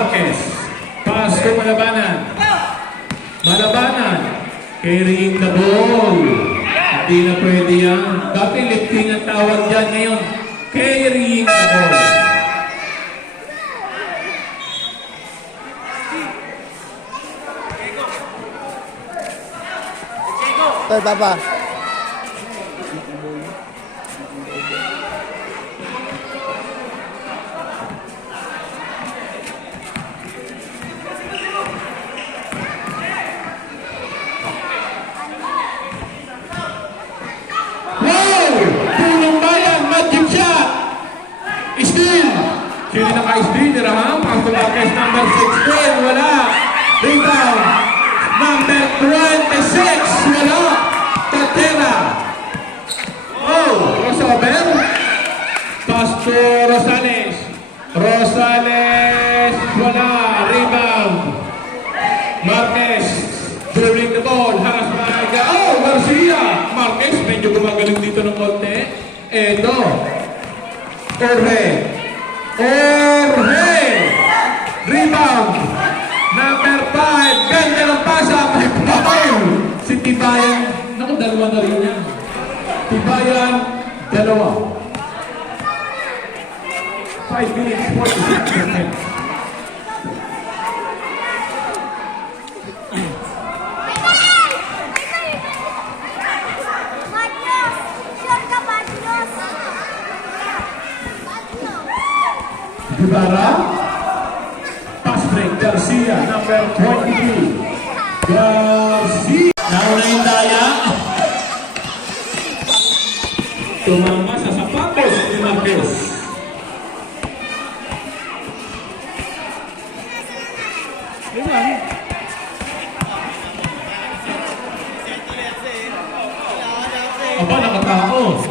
Marquez. Pass to Malabanan. Malabanan. Carrying the ball. Hindi na pwede yan. Dati lifting ang tawag dyan. Ngayon, carrying the ball. Toy, Papa. Sino naka-steal? Diraham. Pastor Marquez number 16. Wala. Rebound. Number 26. Wala. Tatera. Oh, crossover. Pass to Rosales. Rosales. Wala. Rebound. Marquez. Dribbling the ball. Haras Maraga. Oh, Garcia. Marquez. Medyo gumagaling dito ng konti. Edo. Jorge. Jorge! Rebound! Number 5! Ganda ng pasa! May foul! Si Tibayan, naku, dalawa na rin yan. Tibayan, dalawa. 5 minutes, 46 seconds. Guevara, pass break, Garcia, number 22. Garcia. Nauna yung daya. Tumama sa sapatos ni Marquez. Aba, nakatao.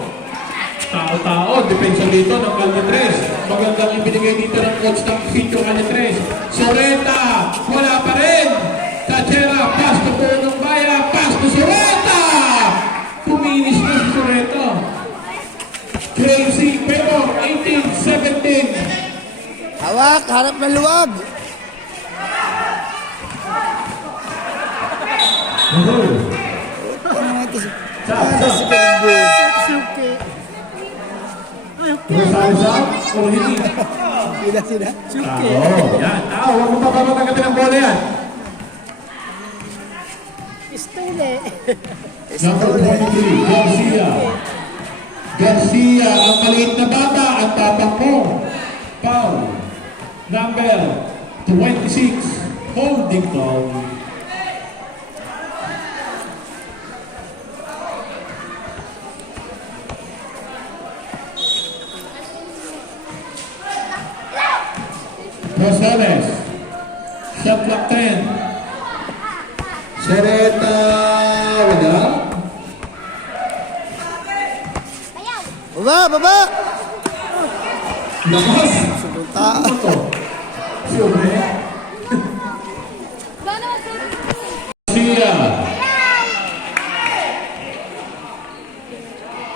Tao-tao, depensa dito ng Caldetres. Magandang ibinigay dito ng coach ng Sitio Caldetres. Soreta, wala pa rin. Tachera, pass to Punong Baya, pass to Soreta. Puminis na si Soreta. Chelsea, pero 18-17. Hawak, harap ng luwag. Rosalza, o hindi? Sila. Yan. Huwag mo papapagagatin ng bola yan. Istule. Number 23, Garcia. Garcia, ang maliit na bata, ang tapang mo. Foul. Number 26, holding foul. Rosales, shot clock 10. Sereta, wala. Baba! Lakas. Subuta. Siyempre.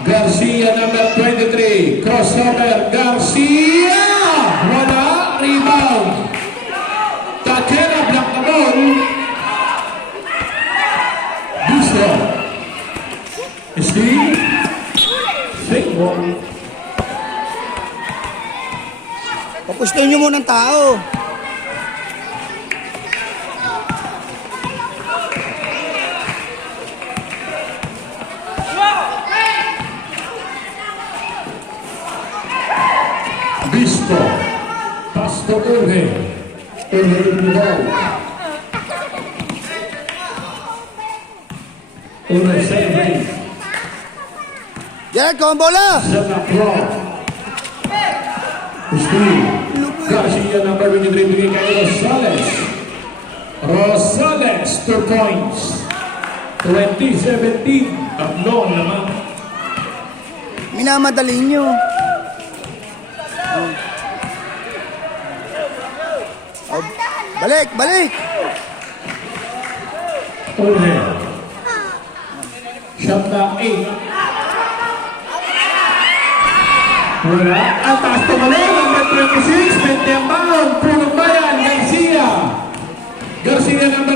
Garcia, number 23. Crossover, Garcia! Wala. Rebound. Tachera, block the ball. Busto. Steve. Sing ball. Papustuhin nyo muna ng tao. Busto. Pass to Jorge. Jorge in the ball. Jorge saving. Yan, kung bola. Zena Pro. Steve. Garcia, number 23, bigay kay Rosales. Rosales, 2 points. 2017. Tatlo naman. Minamadali nyo. Oh, balik! Jorge. Shot na 8. Wala. Ang taas tumalo. Number 26. 20 ang bound. Punong Bayan.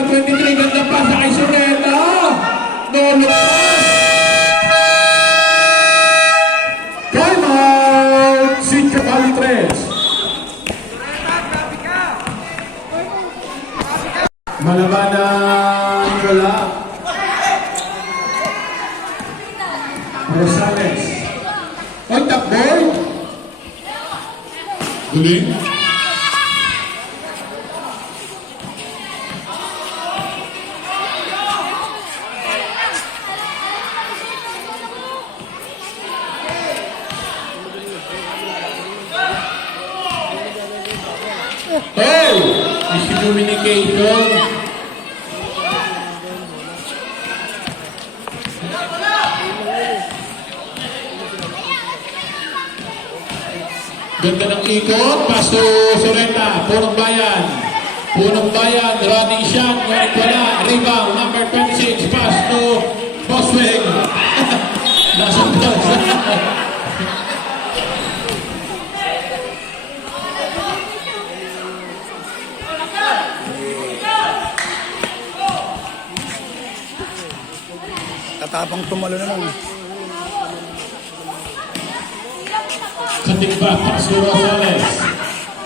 23, ganda pa sa kay Soreta. No lumabas. Time out! Sitio Cali 3. Malabanan wala. Rosales. Oy, takboy. Guling. Oh! Miscommunication. Ganda ng ikot, paso Soreta, Punong Bayan. Punong Bayan, running shot, ngunit wala. Rebound, number 26, pass to Boswing. Nasa pass. Tatapang tumalo na lang. Sa timba, pass to Rosales.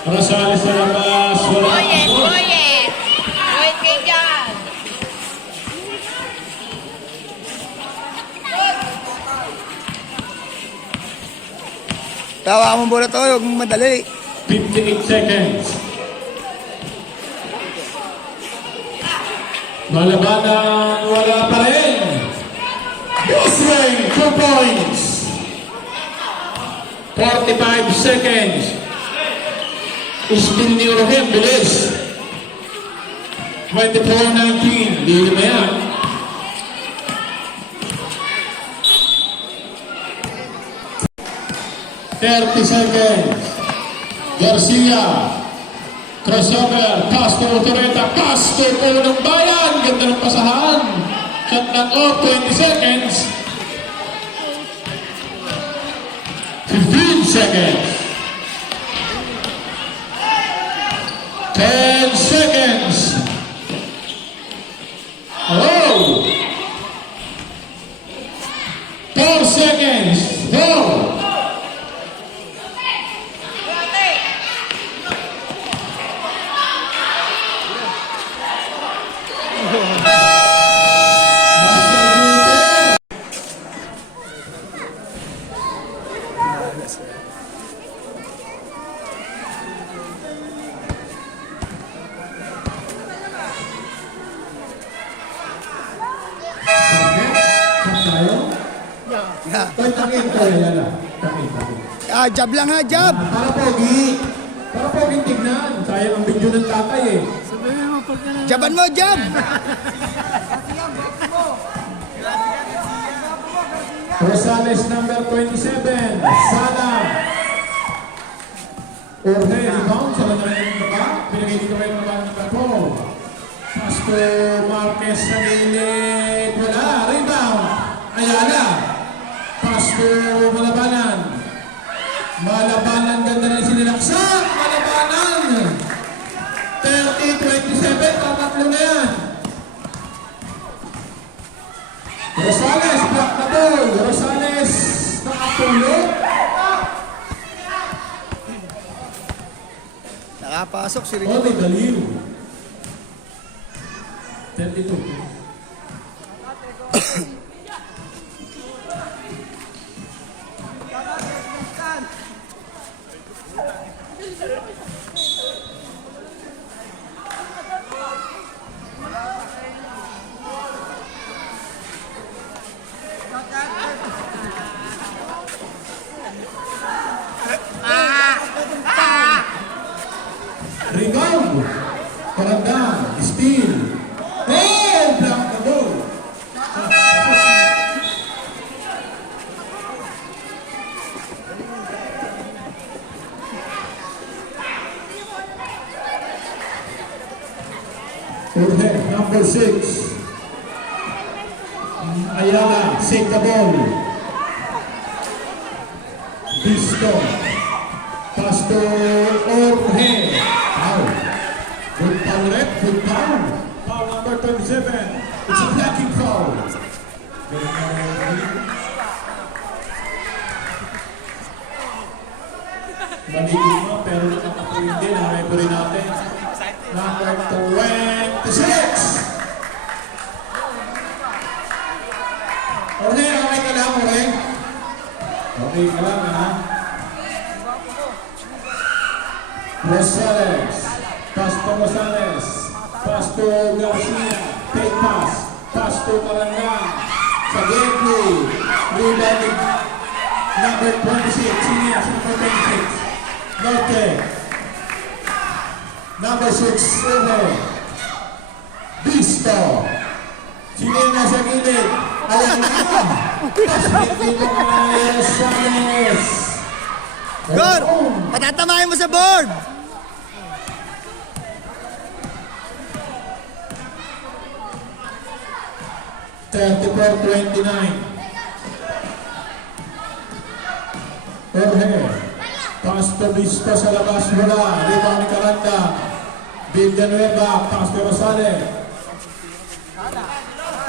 Rosales sa labas, wala. Boyet! Boyet kayo dyan! Tawa mo bola to, huwag mong madali. 58 seconds. Malabanan, wala pa rin. Boswing, 2 points. 45 seconds. Still ni Orohen, bilis. 24-19, di na yan. Thirty seconds. Garcia. Crossover. Castro Torreta. Castro Punong Bayan. Ganda ng pasahan. Shot ng off. 20 seconds. 15 seconds. 10 seconds. Oh! 4 seconds. 4. Yeah. Tangin ko yan lang. Tangin. Ah, jab lang ha, jab. Para pogi. Para pogi tignan. Sayang ang video ng tatay eh. Jaban mo, jab. Rosales number 27. Sala. Orhe, rebound. Sala na rin yung baba. Pinagay dito kayo ng baba ng Paul. Pasto Marquez sa lilit. Wala. Rebound. Ayala. Pasto Malabanan. Malabanan. Ganda na sinilaksak. Malabanan. 30-27. Tatatlo na yan. Rosales, block na ball. Rosales, nakatulog. Nakapasok si Oh, Rico. may daliw. 32. Rebound. Kalandan. Steal. Oh! Block na ball. Jorge, number 6. Ayala, take the ball. Visto. Pastor Jorge. Foul. Good foul, rep. Good foul. Foul number It's a blocking foul. Maligid mo, pero nakakapuin din ang referee natin. Number 26! Okay ka lang, okay? Okay ka lang, ha? Rosales, Pasto Rosales, Pasto Garcia, take pass, Pasto Carandang, sa gateway, rebounding, number 26, senior, number 26, Norte, number 6, Uno, Bisto, senior na sa gilid, ayan na, pasok dito kay Rosales. Gor! Patatamahin mo sa board! $34-29. Jorge. Pasto Vista sa labas mula. Rebound ni Caranda. Villanueva. Pasto Rosales.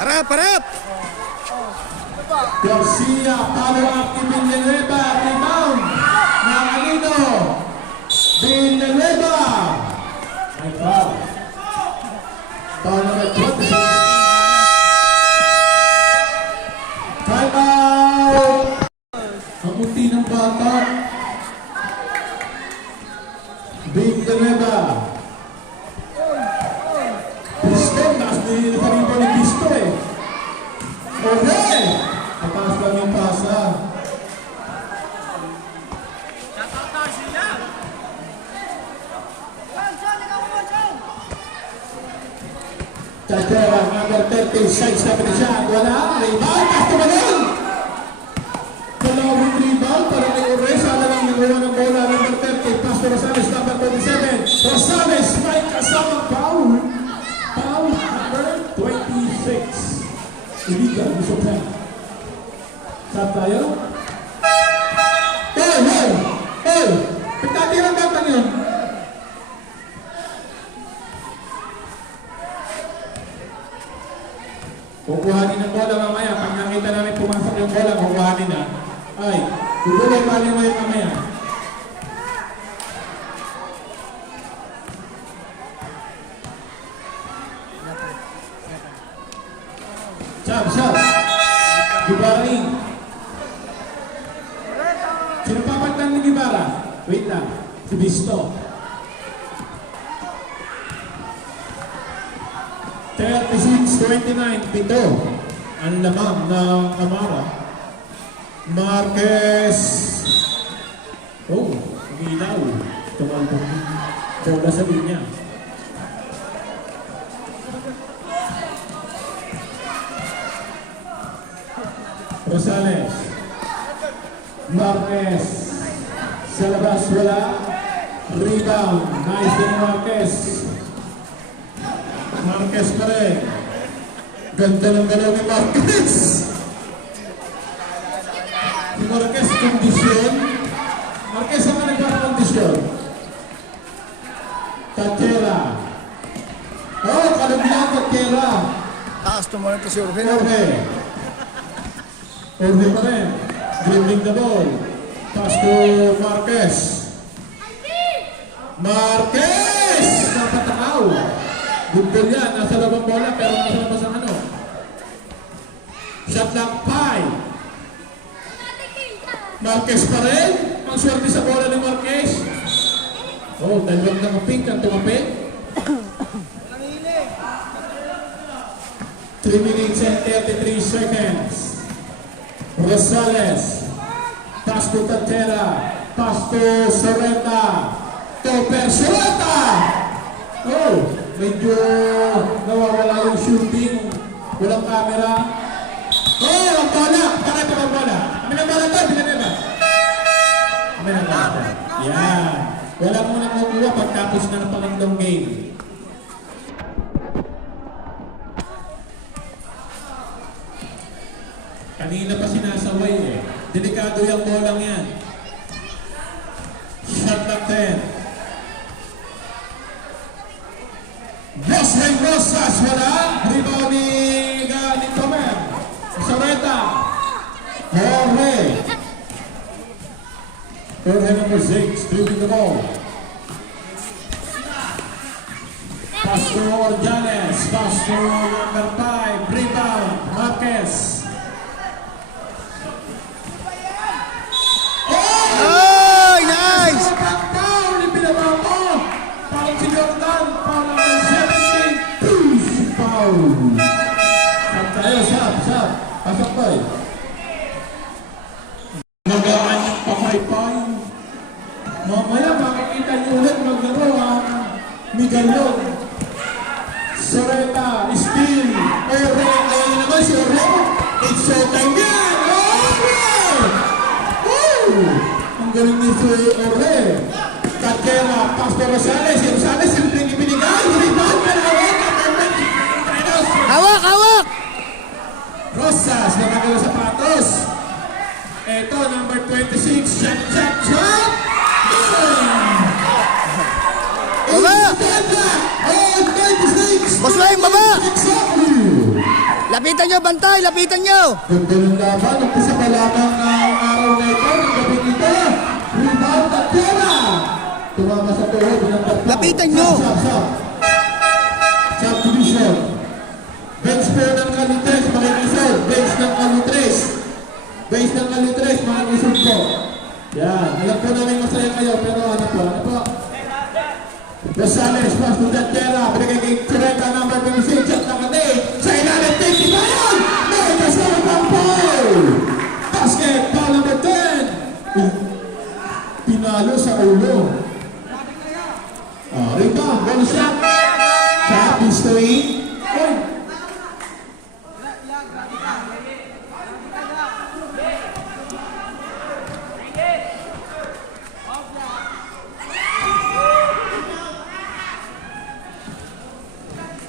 Harap, harap! Garcia. Follow up ni Villanueva. Rebound. Nakalino. Villanueva. May foul. Foul number 26. Time out! Ang munti ng bata. Villanueva. Pisto, taas din pa rin po ni Pisto eh. Okay! Tapas lang yung pasa. Tachera, number 36, sabi ni siya. Wala, rebound, pasto ba nun? Dalawang rebound para ni Ores, alam ang nagawa ng bola, number 30, Pasto Rosales, number 27. Rosales, may kasamang foul. Foul number 26. Illegal, gusto pa. Saan tayo? Hey! Pagkatirang batang yun. Kukuhanin ng bola mamaya. Pag nakita namin pumasok yung bola, kukuhanin na. Ay, gugulay pa rin mo yung mamaya. Sab. Gibaring. Sino papagtan ni Gibara? Wait lang. Si Bisto. 36-29, pito ang lamang ng Amara. Marquez. Oh, umilaw. Tumalbong bola sa linya. Rosales. Marquez. Sa labas wala. Rebound. Nice din Marquez. Marquez pa rin. Ganda ng galaw ni Marquez. Si Marquez kondisyon. Marquez ang nagkakondisyon. Tachera. Oh, kalagyan Tachera. Taas naman ito si Jorge. Jorge. Jorge pa rin. Dribbling the ball. Pass to Marquez. Marquez! Napatakaw. Good goal yan. Nasa labang bola pero nasa labas ang ano. Shot lang 5. Marquez pa rin. Ang swerte sa bola ni Marquez. Oh, dalawang nakapink ang tumapin. 3 minutes and 33 seconds. Rosales. Pass to Tachera. Pass to Sorrenta. To Persueta. Oh, medyo nawawala yung shooting. Walang camera. Oh, ang bola. Bakit ang bola? Kami ng bola tayo, Villanueva. Kami ng bola. Yan. Wala mo nang makuha pagtapos ng pangalawang game. Kanina pa sinasaway eh. Delikado yung bolang yan. Shot up 10. Bosrey Rosas, wala. Rebound Jorge. Jorge number 6, dribbling the ball. Pass to Orjanes. Pass to number 5, rebound, Marquez. Oh, nice! Foul, ibinaba mo. Parang si Jordan, foul number 17, push, foul. Sab tayo, sab. Pasok boy. Nagaan yung pakay-pay. Mamaya makikita niyo ulit maglaro ang Miguelon. Soreta, Steel, Ore, ayun naman si Ore. It's showtime yan! Ore! Woo! Ang galing ni Ore. Katera, Pastor Rosales. Si Rosales, simple ibinigay. Rebound ka na hawak. Hawak! Rosas, nakagalo sa patos. Ito, number 26, shot! Baba! Oh, 26! Boss Wayne, baba! Lapitan nyo, bantay! Lapitan nyo! Ganda ng laban, umpisa pa lamang ang araw na ito, ng gabi nito. Rebound at pera! Tumama sa tuhod, ng tatlo. Lapitan nyo! Subdivision. Bench po ng Kalitres, makikisod. Bench ng Kalitres. Bench ng Kalitres, makikisod po. Yan, alam po namin masaya kayo, pero ano po? Rosales, pass to Dantera, binigay kay Chureta, number 26, at nakati, sa ilalim, take it down! May kasama pang foul! Basket, foul number 10! Pinalo sa ulo. Rebound, goal shot. Shot, history. Oh!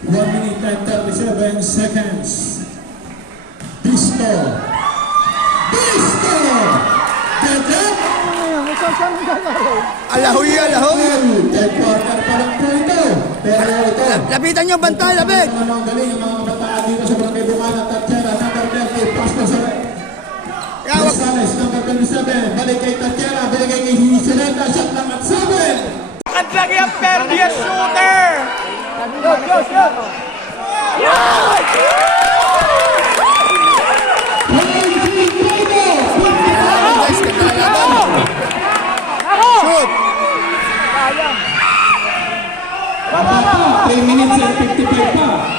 1 minute and 37 seconds. Bisto! Dedek! Alahoy! Third quarter pa lang po ito. Pero ito. Lapitan nyo, bantay! Lapit! Ang galing ang mga kabataan dito sa Barangay Bumana at Tatiana. Number 30, Pastor Rosales, number 27. Balik kay Tatiana, balik kay Hisilenda. Shot lang at 7. Ang lagi ang perdiya shooter! Guys, kagalaban! Shoot! 3 minutes and 55 pa.